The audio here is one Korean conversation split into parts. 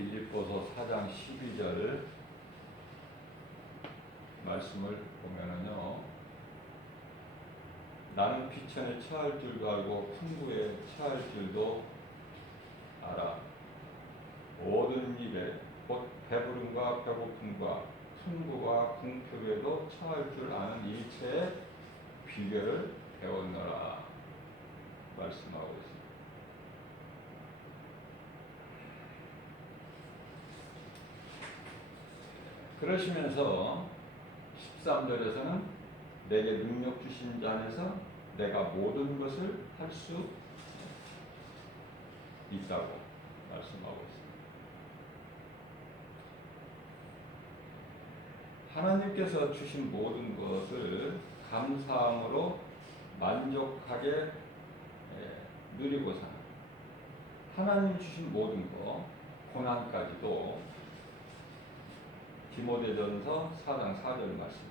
빌립보서 4장 12절 말씀을 보면은요, 나는 피천에 처할 줄도 알고 풍부에 처할 줄도 알아. 모든 일에 곧 배부름과 배고픔과 풍부와 궁핍에도 처할 줄 아는 일체의 비결을 배웠노라 말씀하고 있습니다. 그러시면서 13절에서는 내게 능력 주신 자 안에서 내가 모든 것을 할 수 있다고 말씀하고 있습니다. 하나님께서 주신 모든 것을 감사함으로 만족하게 누리고 사는, 하나님 주신 모든 것, 고난까지도 디모데전서 4장 4절 말씀이죠.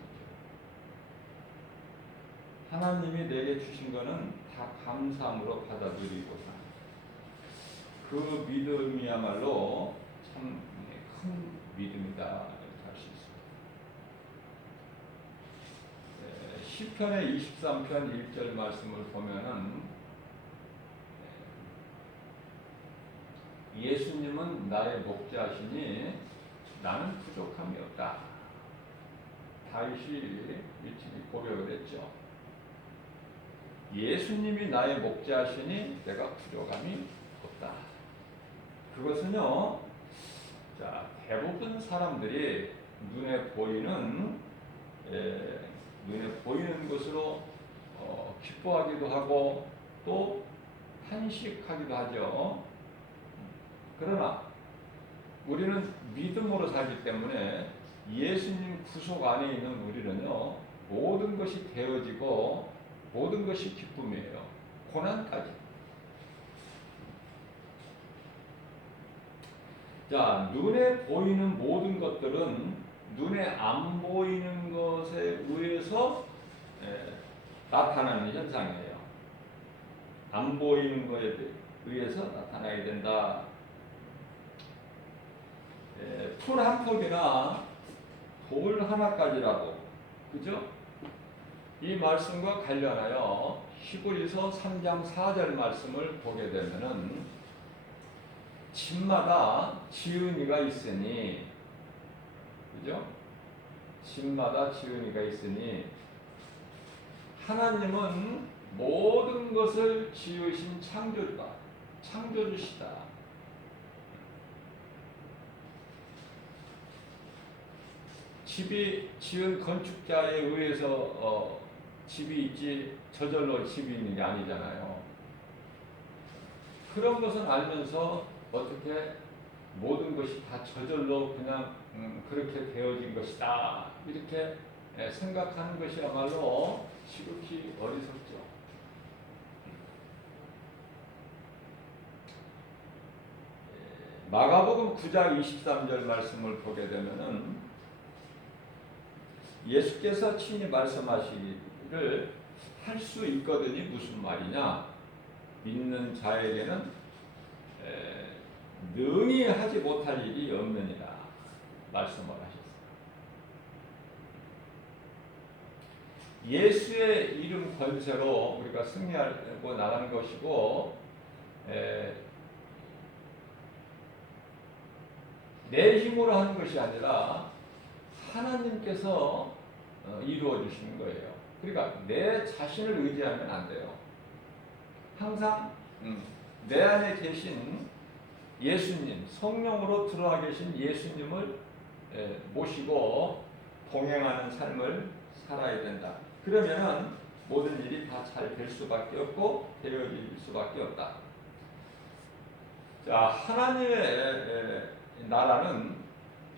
하나님이 내게 주신 것은 다 감사함으로 받아들이고 사는 그 믿음이야말로 참 큰 믿음이다 이렇게 할 수 있습니다. 시편의 23편 1절 말씀을 보면은 예수님은 나의 목자시니 나는 부족함이 없다. 다윗이 일찍이 고백을 했죠. 예수님이 나의 목자시니 내가 부족함이 없다. 그것은요, 자, 대부분 사람들이 눈에 보이는 것으로 기뻐하기도 하고 또 탄식하기도 하죠. 그러나 우리는 믿음으로 살기 때문에 예수님 구속 안에 있는 우리는요, 모든 것이 되어지고 모든 것이 기쁨이에요. 고난까지. 자, 눈에 보이는 모든 것들은 눈에 안 보이는 것에 의해서 나타나는 현상이에요. 안 보이는 것에 의해서 나타나게 된다. 풀 한 폭이나 돌 하나까지라도, 그죠? 이 말씀과 관련하여 히브리서 3장 4절 말씀을 보게 되면은 집마다 지은이가 있으니, 그죠? 집마다 지은이가 있으니 하나님은 모든 것을 지으신 창조주시다. 집이 지은 건축자에 의해서 집이 있지 저절로 집이 있는 게 아니잖아요. 그런 것은 알면서 어떻게 모든 것이 다 저절로 그냥 그렇게 되어진 것이다 이렇게 생각하는 것이야말로 지극히 어리석죠. 마가복음 9장 23절 말씀을 보게 되면은 예수께서 친히 말씀하시기를 할 수 있거든이 무슨 말이냐? 믿는 자에게는 능히 하지 못할 일이 없느니라 말씀을 하셨어요. 예수의 이름 권세로 우리가 승리하고 나가는 것이고 내 힘으로 하는 것이 아니라 하나님께서 이루어 주시는 거예요. 그러니까 내 자신을 의지하면 안 돼요. 항상 내 안에 계신 예수님, 성령으로 들어와 계신 예수님을 모시고 동행하는 삶을 살아야 된다. 그러면은 모든 일이 다 잘 될 수밖에 없고 되어질 수밖에 없다. 자, 하나님의 나라는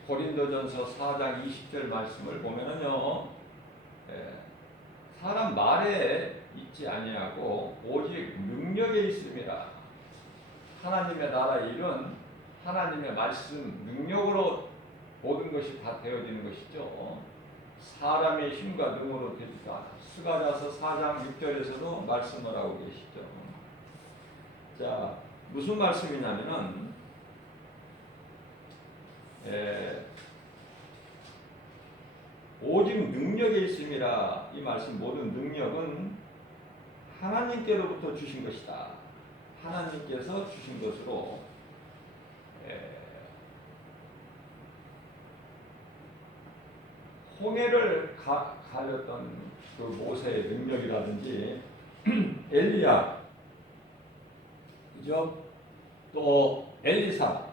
고린도전서 4장 20절 말씀을 보면은요, 사람 말에 있지 아니하고 오직 능력에 있습니다. 하나님의 나라 일은 하나님의 말씀 능력으로 모든 것이 다 되어지는 것이죠. 사람의 힘과 능으로 되지도 않아. 스가랴서 4장 6절에서도 말씀을 하고 계시죠. 자, 무슨 말씀이냐면은 에, 오직 능력에 있음이라. 이 말씀 모든 능력은 하나님께로부터 주신 것이다. 하나님께서 주신 것으로 홍해를 가렸던 그 모세의 능력이라든지 엘리야, 그죠? 또 엘리사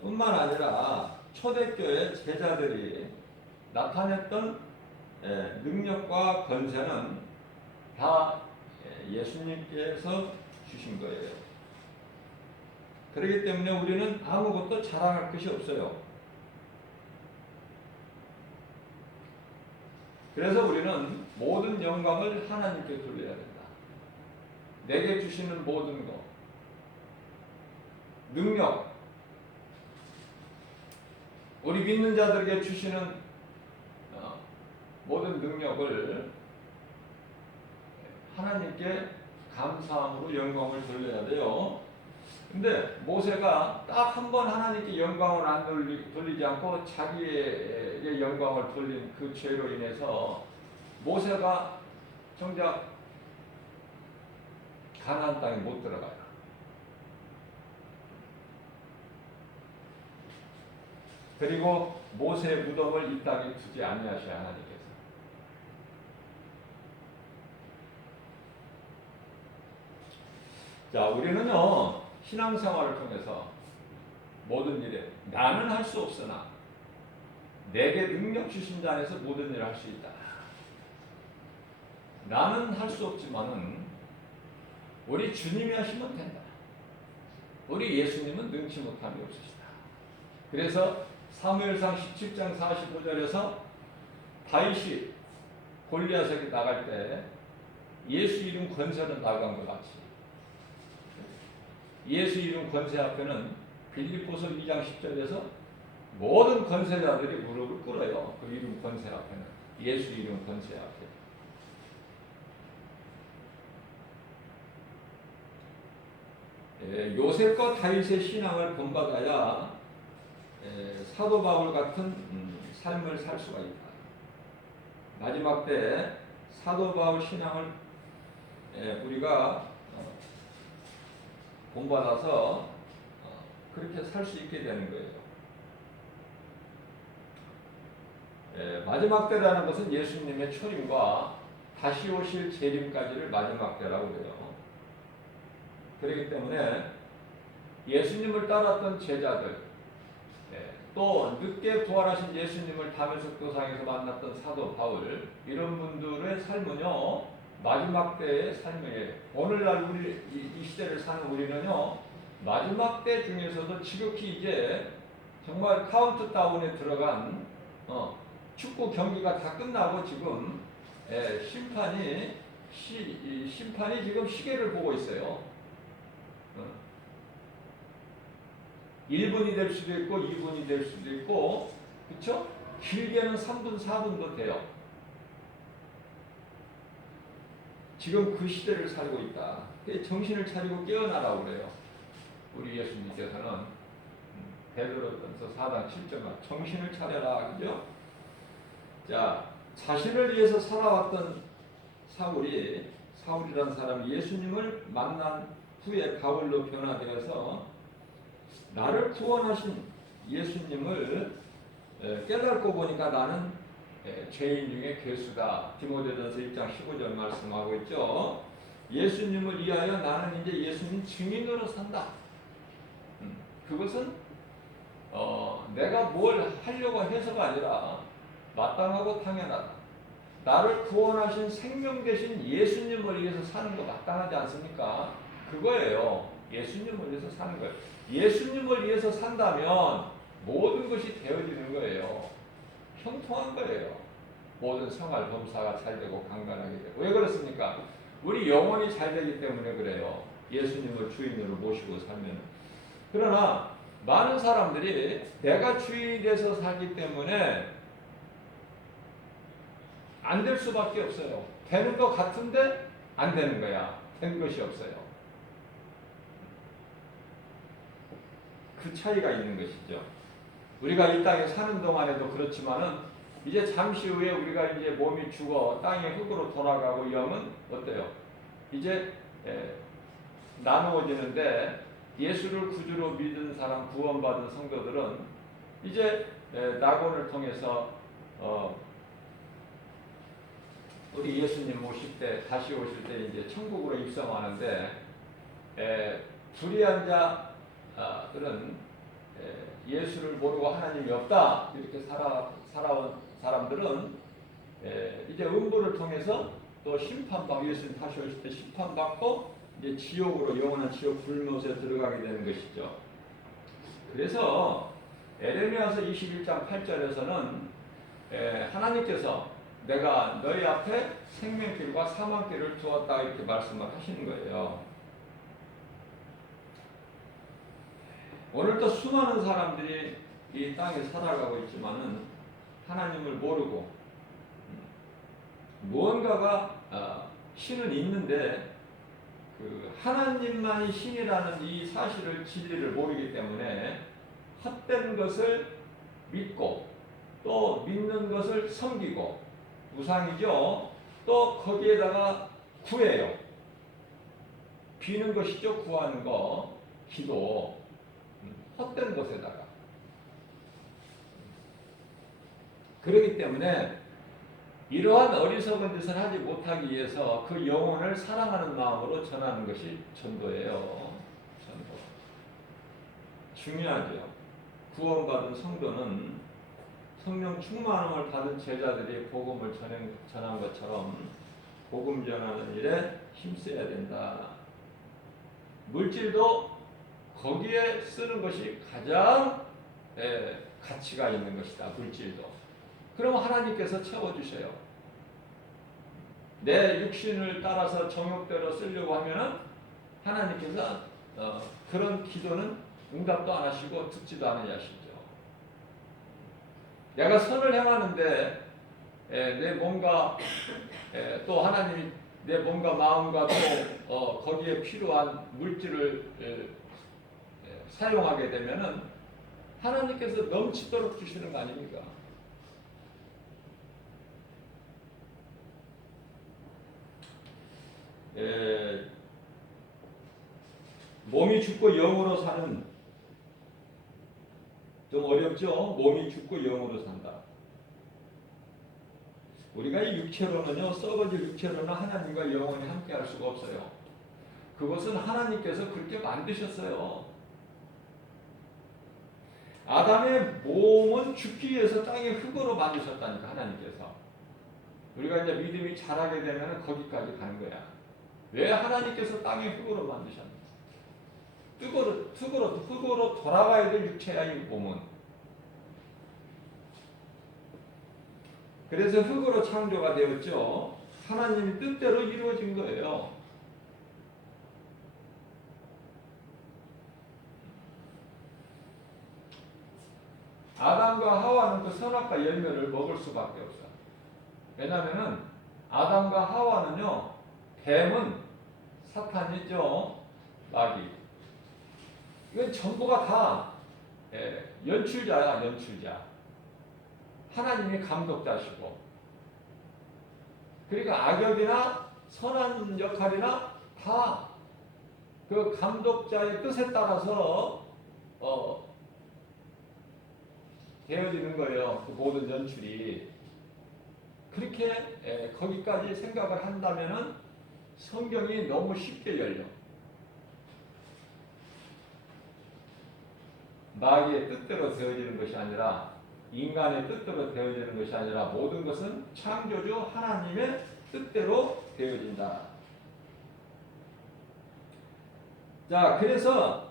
뿐만 아니라 초대교회 제자들이 나타냈던 능력과 권세는 다 예수님께서 주신 거예요. 그렇기 때문에 우리는 아무것도 자랑할 것이 없어요. 그래서 우리는 모든 영광을 하나님께 돌려야 된다. 내게 주시는 모든 것, 능력, 우리 믿는 자들에게 주시는 모든 능력을 하나님께 감사함으로 영광을 돌려야 돼요. 근데 모세가 딱 한 번 하나님께 영광을 안 돌리지 않고 자기의 영광을 돌린 그 죄로 인해서 모세가 정작 가나안 땅에 못 들어가요. 그리고 모세의 무덤을 이 땅에 두지 아니하셔야 하나님께서. 자, 우리는요 신앙생활을 통해서 모든 일에 나는 할 수 없으나 내게 능력 주신 자 안에서 모든 일을 할 수 있다. 나는 할 수 없지만은 우리 주님이 하시면 된다. 우리 예수님은 능치 못함이 없으시다. 그래서 사무엘상 17장 45절에서 다윗이 골리앗에게 나갈 때 예수 이름 권세는 나간 것 같이 예수 이름 권세 앞에는 빌립보서 2장 10절에서 모든 권세자들이 무릎을 꿇어요. 그 이름 권세 앞에는 예수 이름 권세 앞에. 요셉과 다윗의 신앙을 본받아야 사도 바울 같은 삶을 살 수가 있다. 마지막 때 사도 바울 신앙을 우리가 본받아서 그렇게 살 수 있게 되는 거예요. 마지막 때라는 것은 예수님의 초림과 다시 오실 재림까지를 마지막 때라고 해요. 그렇기 때문에 예수님을 따랐던 제자들, 또 늦게 부활하신 예수님을 다메섹 도상에서 만났던 사도 바울, 이런 분들의 삶은요 마지막 때의 삶이에요. 오늘날 우리 이 시대를 사는 우리는요 마지막 때 중에서도 지극히 이제 정말 카운트다운에 들어간 축구 경기가 다 끝나고 지금 심판이 지금 시계를 보고 있어요. 1분이 될 수도 있고 2분이 될 수도 있고, 그렇죠? 길게는 3분, 4분도 돼요. 지금 그 시대를 살고 있다. 정신을 차리고 깨어나라고 그래요. 우리 예수님께서는 베드로전서 4장 7절만 정신을 차려라, 그죠? 자, 자신을 위해서 살아왔던 사울이라는 사람이 예수님을 만난 후에 바울로 변화되어서 나를 구원하신 예수님을 깨닫고 보니까 나는 죄인 중에 괴수다. 디모데전서 1장 15절 말씀하고 있죠. 예수님을 위하여 나는 이제 예수님 증인으로 산다. 그것은 내가 뭘 하려고 해서가 아니라 마땅하고 당연하다. 나를 구원하신 생명 되신 예수님을 위해서 사는 거 마땅하지 않습니까? 그거예요. 예수님을 위해서 사는 거예요. 예수님을 위해서 산다면 모든 것이 되어지는 거예요. 형통한 거예요. 모든 생활 범사가 잘 되고 강건하게 되고. 왜 그렇습니까? 우리 영혼이 잘 되기 때문에 그래요. 예수님을 주인으로 모시고 살면. 그러나 많은 사람들이 내가 주인이 돼서 살기 때문에 안 될 수밖에 없어요. 되는 것 같은데 안 되는 거야. 된 것이 없어요. 그 차이가 있는 것이죠. 우리가 이 땅에 사는 동안에도 그렇지만은 이제 잠시 후에 우리가 이제 몸이 죽어 땅의 흙으로 돌아가고 영은 어때요? 이제 나누어지는데 예수를 구주로 믿은 사람, 구원받은 성도들은 이제 낙원을 통해서 우리 예수님 오실 때, 다시 오실 때 이제 천국으로 입성하는데 불의한 자들은 예수를 모르고 하나님이 없다 이렇게 살아온 사람들은 이제 음부를 통해서 또 심판받고, 예수님 다시 오실 때 심판받고 이제 지옥으로, 영원한 지옥 불못에 들어가게 되는 것이죠. 그래서 에레미야서 21장 8절에서는 하나님께서 내가 너희 앞에 생명길과 사망길을 두었다 이렇게 말씀을 하시는 거예요. 오늘도 수많은 사람들이 이 땅에 살아가고 있지만은 하나님을 모르고 무언가가 신은 있는데 그 하나님만이 신이라는 이 사실을, 진리를 모르기 때문에 헛된 것을 믿고 또 믿는 것을 섬기고, 우상이죠. 또 거기에다가 구해요. 비는 것이죠. 구하는 거, 기도. 헛된 것에다가. 그렇기 때문에 이러한 어리석은 짓을 하지 못하기 위해서 그 영혼을 사랑하는 마음으로 전하는 것이 전도예요. 전도. 중요하죠. 구원받은 성도는 성령 충만함을 받은 제자들이 복음을 전한 것처럼 복음 전하는 일에 힘써야 된다. 물질도 거기에 쓰는 것이 가장 가치가 있는 것이다. 물질도. 그럼 하나님께서 채워주셔요. 내 육신을 따라서 정욕대로 쓰려고 하면은 하나님께서 그런 기도는 응답도 안 하시고 듣지도 않으시죠. 내가 선을 행하는데 내 몸과 또 하나님이 내 몸과 마음과 또 거기에 필요한 물질을 사용하게 되면은 하나님께서 넘치도록 주시는 거 아닙니까? 몸이 죽고 영으로 사는, 좀 어렵죠? 몸이 죽고 영으로 산다. 우리가 이 육체로는요, 썩어질 육체로는 하나님과 영원히 함께 할 수가 없어요. 그것은 하나님께서 그렇게 만드셨어요. 아담의 몸은 죽기 위해서 땅의 흙으로 만드셨다니까, 하나님께서. 우리가 이제 믿음이 자라게 되면 거기까지 가는 거야. 왜 하나님께서 땅의 흙으로 만드셨는지. 흙으로 돌아가야 될 육체야, 이 몸은. 그래서 흙으로 창조가 되었죠. 하나님의 뜻대로 이루어진 거예요. 아담과 하와는 그 선악과 열매를 먹을 수밖에 없어요. 왜냐하면 아담과 하와는요, 뱀은 사탄이죠, 마귀. 이건 전부가 다 연출자야, 연출자. 하나님이 감독자시고, 그러니까 악역이나 선한 역할이나 다 그 감독자의 뜻에 따라서 되어지는 거예요. 그 모든 연출이. 그렇게 거기까지 생각을 한다면은 성경이 너무 쉽게 열려. 마귀의 뜻대로 되어지는 것이 아니라, 인간의 뜻대로 되어지는 것이 아니라, 모든 것은 창조주 하나님의 뜻대로 되어진다. 자, 그래서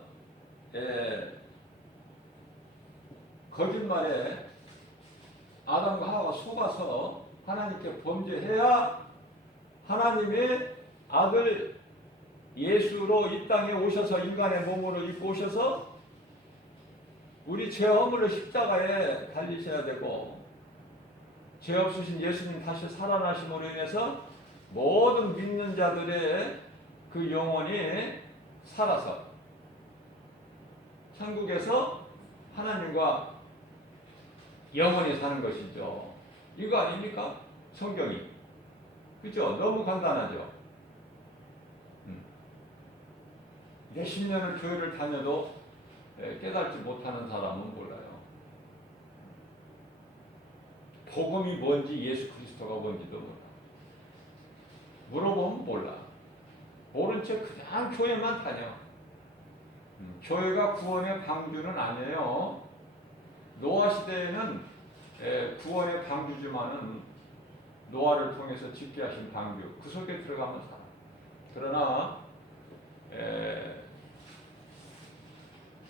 거짓말에 아담과 하와가 속아서 하나님께 범죄해야 하나님의 아들 예수로 이 땅에 오셔서 인간의 몸으로 입고 오셔서 우리 죄 허물을 십자가에 달리셔야 되고, 죄 없으신 예수님 다시 살아나심으로 인해서 모든 믿는 자들의 그 영혼이 살아서 천국에서 하나님과 영원히 사는 것이죠. 이거 아닙니까? 성경이. 그죠? 너무 간단하죠? 몇십 년을 교회를 다녀도 깨닫지 못하는 사람은 몰라요. 복음이 뭔지 예수 그리스도가 뭔지도 몰라. 물어보면 몰라. 모른 채 그냥 교회만 다녀. 교회가 구원의 방주는 아니에요. 노아 시대에는 구원의 방주지만은 노아를 통해서 짓게 하신 방주, 그 속에 들어가면 살아. 그러나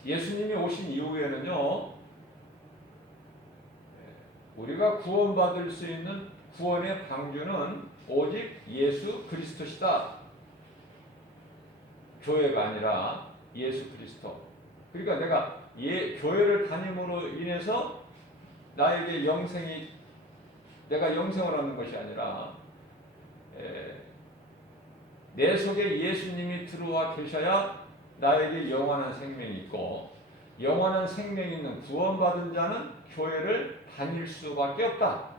예수님이 오신 이후에는요, 우리가 구원받을 수 있는 구원의 방주는 오직 예수 그리스도시다. 교회가 아니라 예수 그리스도. 그러니까 내가 교회를 다님으로 인해서 나에게 내가 영생을 얻는 것이 아니라 내 속에 예수님이 들어와 계셔야 나에게 영원한 생명이 있고, 영원한 생명이 있는 구원받은 자는 교회를 다닐 수밖에 없다.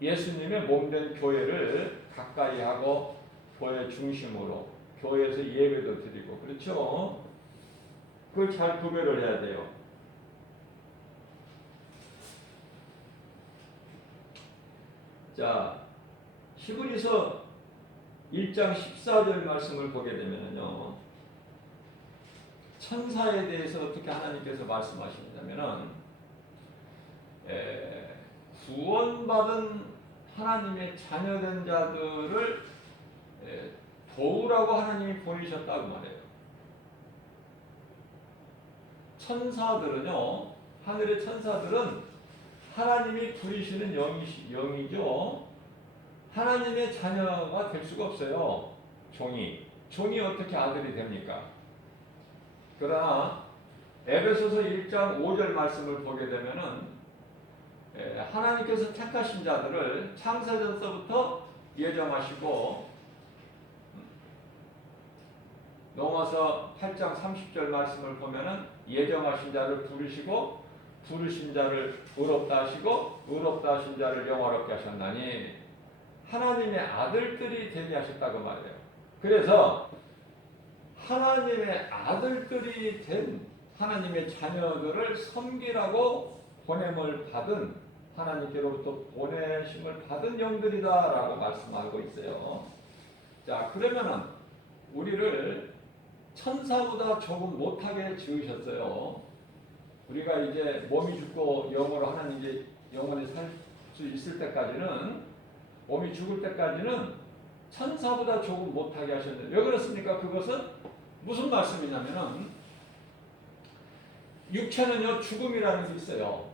예수님의 몸된 교회를 가까이 하고 교회 중심으로 교회에서 예배도 드리고, 그렇죠? 그걸 잘 구별을 해야 돼요. 자, 히브리서 1장 14절 말씀을 보게 되면요, 천사에 대해서 어떻게 하나님께서 말씀하시냐면은 구원받은 하나님의 자녀된 자들을 도우라고 하나님이 보내셨다고 말해요. 천사들은요, 하늘의 천사들은 하나님이 부리시는 영이죠. 하나님의 자녀가 될 수가 없어요. 종이 어떻게 아들이 됩니까? 그러나 에베소서 1장 5절 말씀을 보게 되면은 하나님께서 택하신 자들을 창세전서부터 예정하시고, 로마서 8장 30절 말씀을 보면은 예정하신 자를 부르시고 부르신 자를 의롭다 하시고 의롭다 하신 자를 영화롭게 하셨나니 하나님의 아들들이 되게 하셨다고 말해요. 그래서 하나님의 아들들이 된 하나님의 자녀들을 섬기라고 보냄을 받은, 하나님께로부터 보내심을 받은 영들이다라고 말씀하고 있어요. 자, 그러면은 우리를 천사보다 조금 못하게 지으셨어요. 우리가 이제 몸이 죽고 영으로 하나님 이제 영원히 살 수 있을 때까지는, 몸이 죽을 때까지는 천사보다 조금 못하게 하셨는데, 왜 그렇습니까? 그것은 무슨 말씀이냐면은, 육체는요 죽음이라는 게 있어요.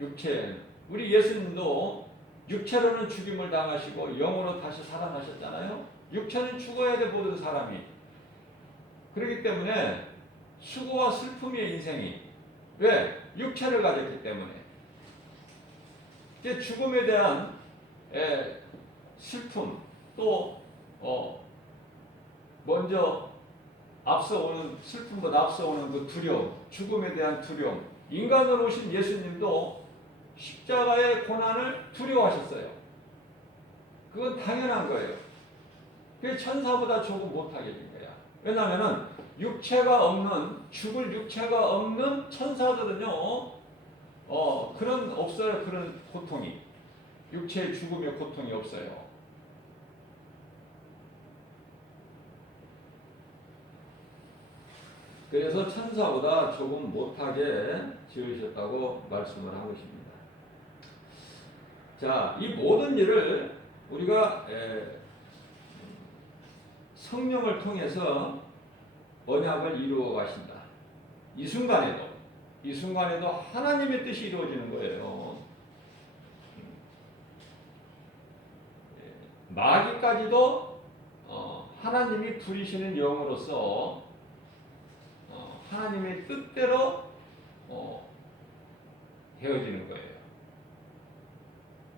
육체, 우리 예수님도 육체로는 죽임을 당하시고 영으로 다시 살아나셨잖아요. 육체는 죽어야 돼, 모든 사람이. 그렇기 때문에 수고와 슬픔의 인생이, 왜? 육체를 가졌기 때문에. 죽음에 대한 슬픔, 또 먼저 앞서오는 슬픔보다 앞서오는 그 두려움, 죽음에 대한 두려움. 인간으로 오신 예수님도 십자가의 고난을 두려워하셨어요. 그건 당연한 거예요. 그게 천사보다 조금 못하게 된 거야. 왜냐하면은 육체가 없는, 죽을 육체가 없는 천사들은요, 그런 없어요. 그런 고통이, 육체의 죽음의 고통이 없어요. 그래서 천사보다 조금 못하게 지으셨다고 말씀을 하고 있습니다. 자, 이 모든 일을 우리가 성령을 통해서 언약을 이루어 가신다. 이 순간에도 하나님의 뜻이 이루어지는 거예요. 마귀까지도 하나님이 부리시는 영으로서 하나님의 뜻대로 되어지는 거예요.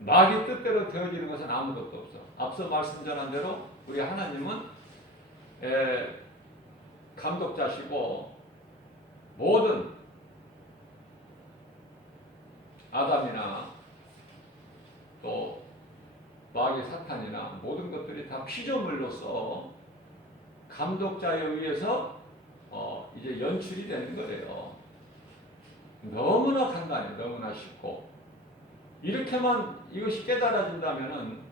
마귀 뜻대로 되어지는 것은 아무것도 없어. 앞서 말씀 전한 대로 우리 하나님은 감독자시고 모든 아담이나 또 마귀 사탄이나 모든 것들이 다 피조물로서 감독자에 의해서 이제 연출이 되는 거예요. 너무나 간단해, 너무나 쉽고 이렇게만 이것이 깨달아진다면은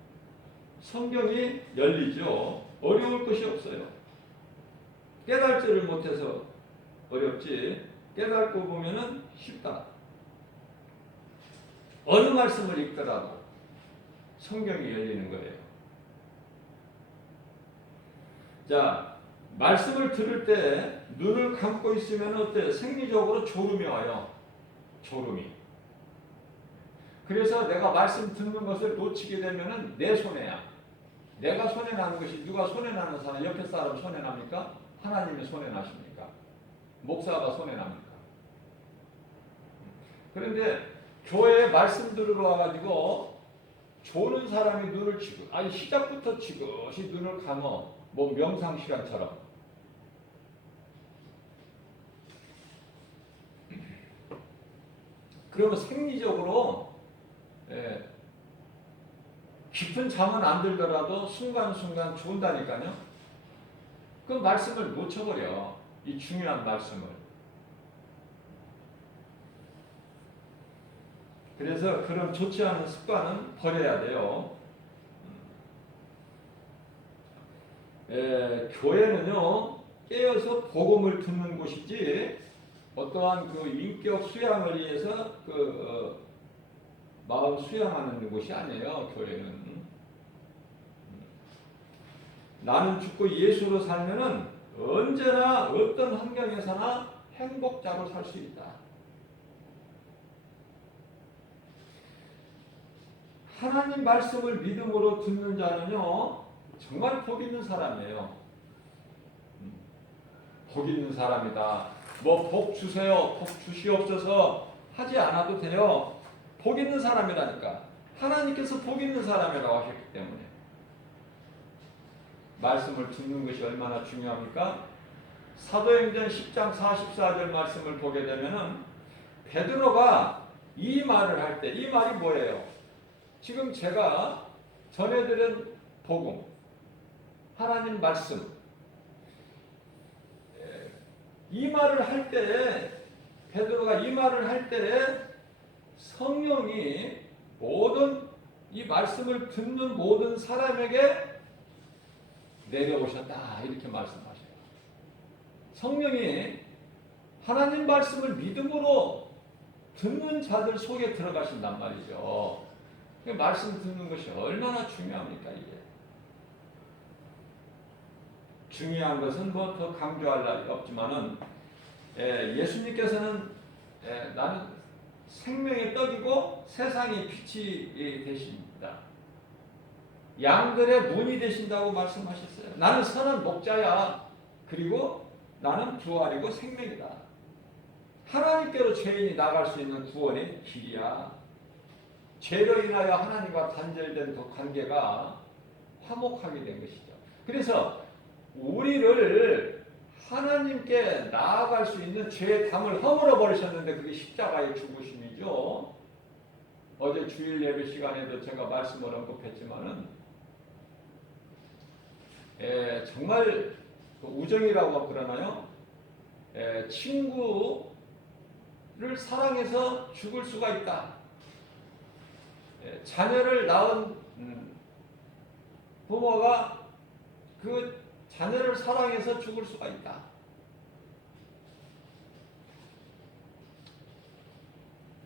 성경이 열리죠. 어려울 것이 없어요. 깨달지를 못해서 어렵지 깨닫고 보면은 쉽다. 어느 말씀을 읽더라도 성경이 열리는 거예요. 자, 말씀을 들을 때 눈을 감고 있으면 어때? 생리적으로 졸음이 와요. 졸음이. 그래서 내가 말씀 듣는 것을 놓치게 되면은 내 손해야. 내가 손해나는 것이 누가 손해나는 사람, 옆에 사람 손해납니까? 하나님이 손해나십니까? 목사가 손해납니까? 그런데 교회에 말씀 들으러 와가지고 조는 사람이 눈을 아니 시작부터 지그시 눈을 감어. 뭐 명상 시간처럼. 그러면 생리적으로 깊은 잠은 안 들더라도 순간순간 좋은다니까요. 그 말씀을 놓쳐버려. 이 중요한 말씀을. 그래서 그런 좋지 않은 습관은 버려야 돼요. 교회는요, 깨어서 복음을 듣는 곳이지, 어떠한 그 인격 수양을 위해서 마음 수양하는 곳이 아니에요, 교회는. 나는 죽고 예수로 살면은 언제나 어떤 환경에서나 행복자로 살 수 있다. 하나님 말씀을 믿음으로 듣는 자는요, 정말 복 있는 사람이에요. 복 있는 사람이다. 뭐 복 주세요, 복 주시옵소서 하지 않아도 돼요. 복 있는 사람이라니까. 하나님께서 복 있는 사람이라고 하셨기 때문에. 말씀을 듣는 것이 얼마나 중요합니까? 사도행전 10장 44절 말씀을 보게 되면은 베드로가 이 말을 할 때, 이 말이 뭐예요? 지금 제가 전해드린 복음, 하나님 말씀, 이 말을 할 때, 베드로가 이 말을 할 때 성령이 모든 이 말씀을 듣는 모든 사람에게 내려오셨다. 이렇게 말씀하셔요. 성령이 하나님 말씀을 믿음으로 듣는 자들 속에 들어가신단 말이죠. 말씀 듣는 것이 얼마나 중요합니까, 이게. 중요한 것은 뭐 더 강조할 날이 없지만은, 예수님께서는 나는 생명의 떡이고 세상의 빛이 되십니다. 양들의 문이 되신다고 말씀하셨어요. 나는 선한 목자야. 그리고 나는 부활이고 생명이다. 하나님께로 죄인이 나갈 수 있는 구원의 길이야. 죄로 인하여 하나님과 단절된 그 관계가 화목하게 된 것이죠. 그래서 우리를 하나님께 나아갈 수 있는 죄의 담을 허물어 버리셨는데 그게 십자가의 죽으심이죠. 어제 주일 예배 시간에도 제가 말씀을 언급했지만은 정말 우정이라고 그러나요? 친구를 사랑해서 죽을 수가 있다. 자녀를 낳은 부모가 그 자녀를 사랑해서 죽을 수가 있다.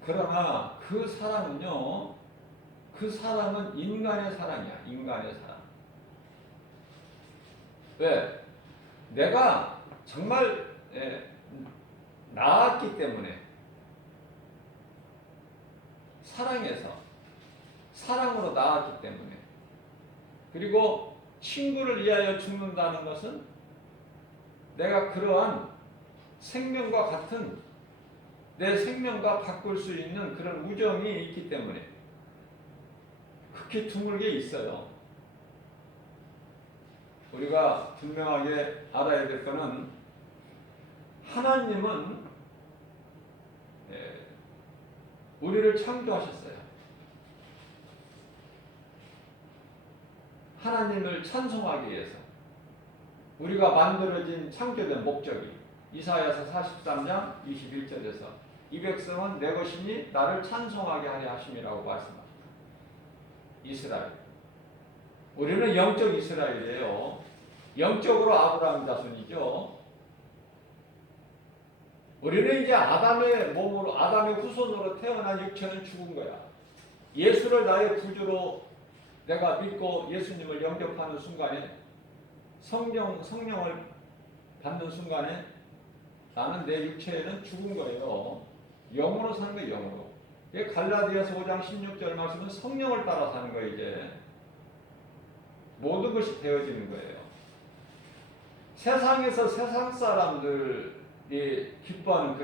그러나 그 사랑은요, 그 사랑은 인간의 사랑이야. 인간의 사랑. 왜? 내가 정말 나았기 때문에 사랑해서 사랑으로 나았기 때문에 그리고 친구를 위하여 죽는다는 것은 내가 그러한 생명과 같은 내 생명과 바꿀 수 있는 그런 우정이 있기 때문에 극히 드물게 있어요. 우리가 분명하게 알아야 될 것은 하나님은 우리를 창조하셨어요. 하나님을 찬송하기 위해서. 우리가 만들어진 창조된 목적이 이사야서 43장 21절에서 이 백성은 내 것이니 나를 찬송하게 하려 하심이라고 말씀합니다. 이스라엘. 우리는 영적 이스라엘이에요. 영적으로 아브라함 자손이죠. 우리는 이제 아담의 몸으로, 아담의 후손으로 태어난 육체는 죽은 거야. 예수를 나의 구주로 내가 믿고 예수님을 영접하는 순간에 성령을 받는 순간에 나는 내 육체에는 죽은 거예요. 영으로 사는 거예요. 영으로. 갈라디아서 5장 16절 말씀은 성령을 따라 사는 거예요. 이제 모든 것이 되어지는 거예요. 세상에서 세상 사람들이 기뻐하는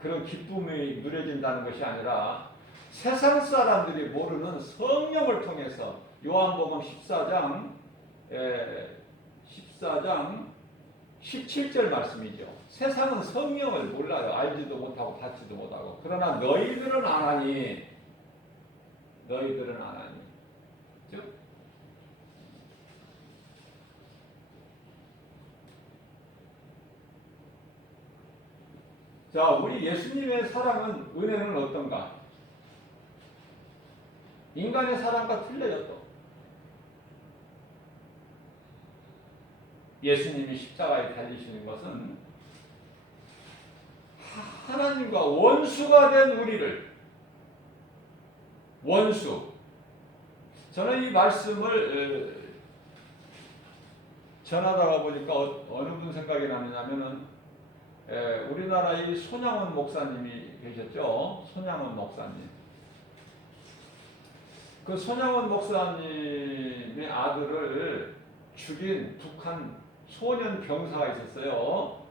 그런 기쁨이 누려진다는 것이 아니라 세상 사람들이 모르는 성령을 통해서 요한복음 14장 17절 말씀이죠. 세상은 성령을 몰라요. 알지도 못하고 받지도 못하고. 그러나 너희들은 아나니. 즉 자, 우리 예수님의 사랑은, 은혜는 어떤가? 인간의 사랑과 틀려요. 또 예수님이 십자가에 달리시는 것은 하나님과 원수가 된 우리를, 원수. 저는 이 말씀을 전하다가 보니까 어느 분 생각이 나느냐면은 우리나라의 손양원 목사님이 계셨죠. 손양원 목사님. 그 손양원 목사님의 아들을 죽인 북한 소년 병사가 있었어요.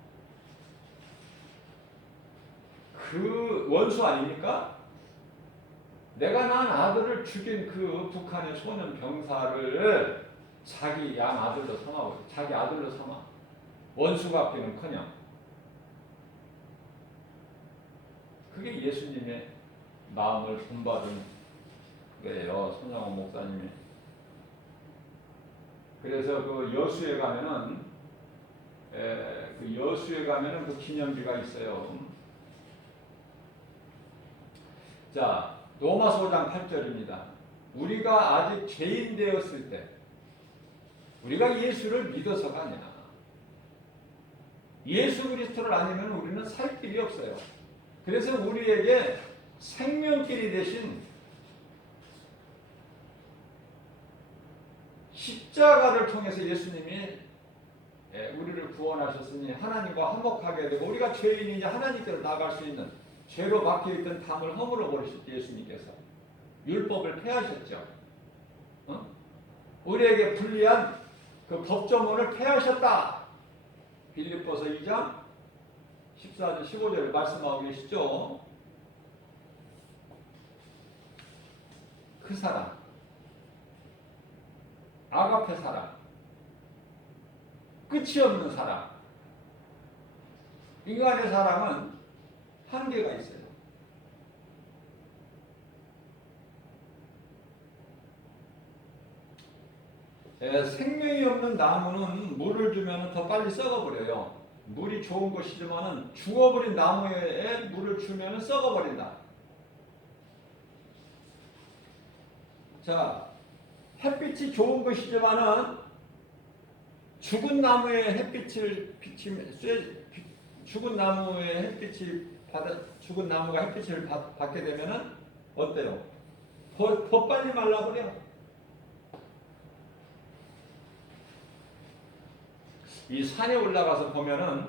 그 원수 아닙니까? 내가 낳은 아들을 죽인 그 북한의 소년 병사를 자기 양 아들로 삼아, 자기 아들로 삼아. 원수 갚기는커녕. 그게 예수님의 마음을 본받은 거예요. 손양원 목사님이. 그래서 그 여수에 가면은 그 기념비가 있어요. 자, 로마서 5장 8절입니다. 우리가 아직 죄인 되었을 때, 우리가 예수를 믿어서가 아니라 예수 그리스도를 아니면 우리는 살 길이 없어요. 그래서 우리에게 생명길이 되신 십자가를 통해서 예수님이 우리를 구원하셨으니 하나님과 화목하게 되고, 우리가 죄인이 이제 하나님께로 나갈 수 있는, 죄로 막혀있던 담을 허물어 버리셨죠. 예수님께서 율법을 폐하셨죠. 우리에게 불리한 그 법조문을 폐하셨다. 빌립보서 2장 14절 15절을 말씀하고 계시죠. 그 사랑, 아가페 사랑, 끝이 없는 사랑. 인간의 사랑은 한계가 있어요. 생명이 없는 나무는 물을 주면 더 빨리 썩어버려요. 물이 좋은 것이지만 죽어버린 나무에 물을 주면 썩어버린다. 자, 햇빛이 좋은 것이지만 죽은 나무에 햇빛을 죽은 나무가 햇빛을 받게 되면은 어때요? 더 빨리 말라버려. 이 산에 올라가서 보면은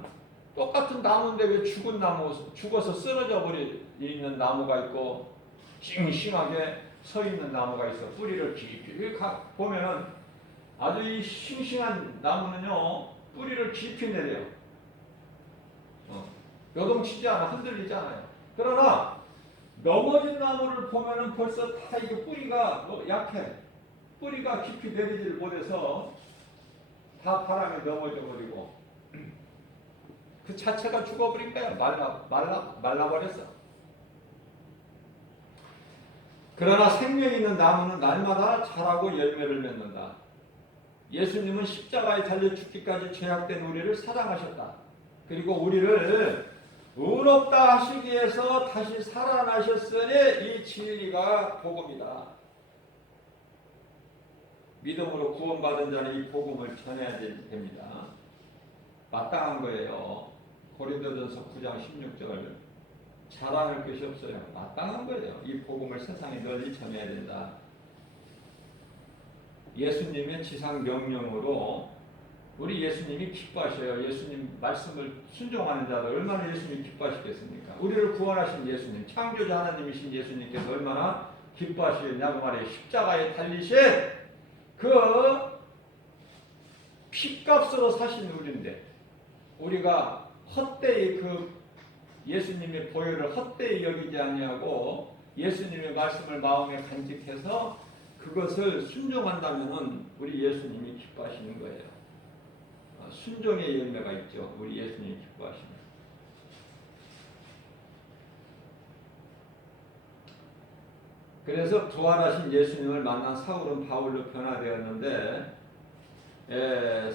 똑같은 나무인데 왜 죽어서 쓰러져 있는 나무가 있고 싱싱하게 서 있는 나무가 있어. 뿌리를 깊이 보면은 아주 이 싱싱한 나무는요, 뿌리를 깊이 내려요. 요동치지 않아, 흔들리지 않아요. 그러나 넘어진 나무를 보면은 벌써 다 이게 뿌리가 약해. 뿌리가 깊이 내리지를 못해서 다 바람에 넘어져 버리고 그 자체가 죽어버린 거야. 말라버렸어. 그러나 생명 있는 나무는 날마다 자라고 열매를 맺는다. 예수님은 십자가에 달려 죽기까지 죄악된 우리를 사랑하셨다. 그리고 우리를 의롭다 하시기 위해서 다시 살아나셨으니 이 진리가 복음이다. 믿음으로 구원받은 자는 이 복음을 전해야 됩니다. 마땅한 거예요. 고린도전서 9장 16절 자랑할 것이 없어요. 마땅한 거예요. 이 복음을 세상에 널리 전해야 된다. 예수님의 지상 명령으로 우리 예수님이 기뻐하셔요. 예수님 말씀을 순종하는 자들 얼마나 예수님이 기뻐하시겠습니까? 우리를 구원하신 예수님, 창조자 하나님이신 예수님께서 얼마나 기뻐하시겠냐고 말이에요. 십자가에 달리신 그 피값으로 사신 우리인데 우리가 헛되이 그 예수님의 보혈을 헛되이 여기지 아니하고 예수님의 말씀을 마음에 간직해서 그것을 순종한다면 우리 예수님이 기뻐하시는 거예요. 순종의 열매가 있죠. 우리 예수님이 기뻐하십니다. 그래서 부활하신 예수님을 만난 사울은 바울로 변화되었는데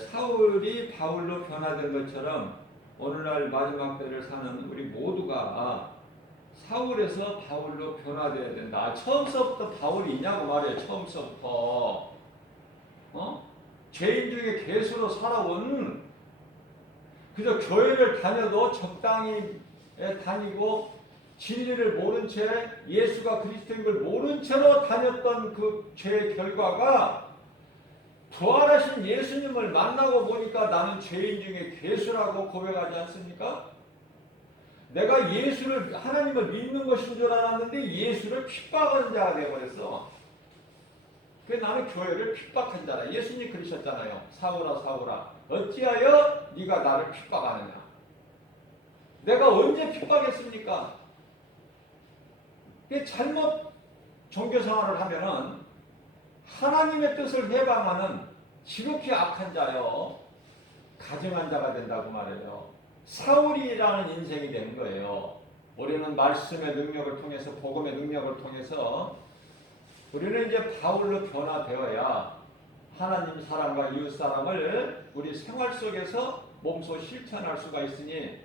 사울이 바울로 변화된 것처럼 오늘날 마지막 때를 사는 우리 모두가 사울에서 바울로 변화되어야 된다. 처음서부터 바울이 있냐고 말이에요. 처음서부터 죄인 중에 괴수로 살아온 그저 교회를 다녀도 적당히 다니고 진리를 모른 채 예수가 그리스도인 걸 모른 채로 다녔던 그 죄의 결과가 부활하신 예수님을 만나고 보니까 나는 죄인 중에 괴수라고 고백하지 않습니까? 내가 예수를 하나님을 믿는 것인 줄 알았는데 예수를 핍박하는 자가 되어버렸어. 그래서 나는 교회를 핍박한 자라. 예수님 그러셨잖아요. 사울아 사울아 어찌하여 네가 나를 핍박하느냐. 내가 언제 핍박했습니까? 잘못 종교생활을 하면은 하나님의 뜻을 해방하는 지극히 악한 자요 가증한 자가 된다고 말해요. 사울이라는 인생이 되는 거예요. 우리는 말씀의 능력을 통해서 복음의 능력을 통해서 우리는 이제 바울로 변화되어야 하나님 사랑과 이웃 사랑을 우리 생활 속에서 몸소 실천할 수가 있으니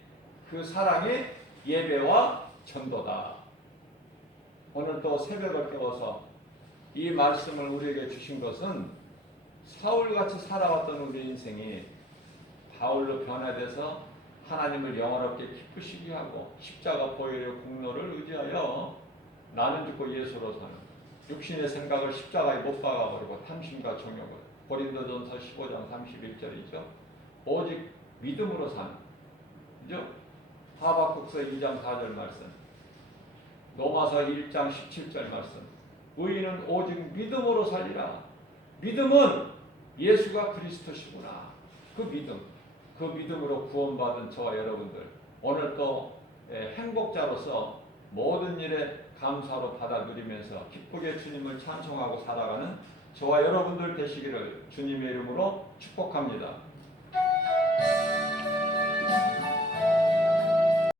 그 사랑이 예배와 전도다. 오늘 또 새벽을 깨워서 이 말씀을 우리에게 주신 것은 사울같이 살아왔던 우리 인생이 바울로 변화돼서 하나님을 영화롭게 기쁘시게 하고 십자가 보혈의 공로를 의지하여 나는 죽고 예수로 사는 육신의 생각을 십자가에 못 박아버리고 탐심과 정욕을 고린도전서 15장 31절이죠. 오직 믿음으로 사는 그죠? 하박국서 2장 4절 말씀 로마서 1장 17절 말씀 의인은 오직 믿음으로 살리라. 믿음은 예수가 그리스도시구나. 그 믿음으로 구원받은 저와 여러분들 오늘 또 행복자로서 모든 일에 감사로 받아 누리면서 기쁘게 주님을 찬송하고 살아가는 저와 여러분들 되시기를 주님의 이름으로 축복합니다.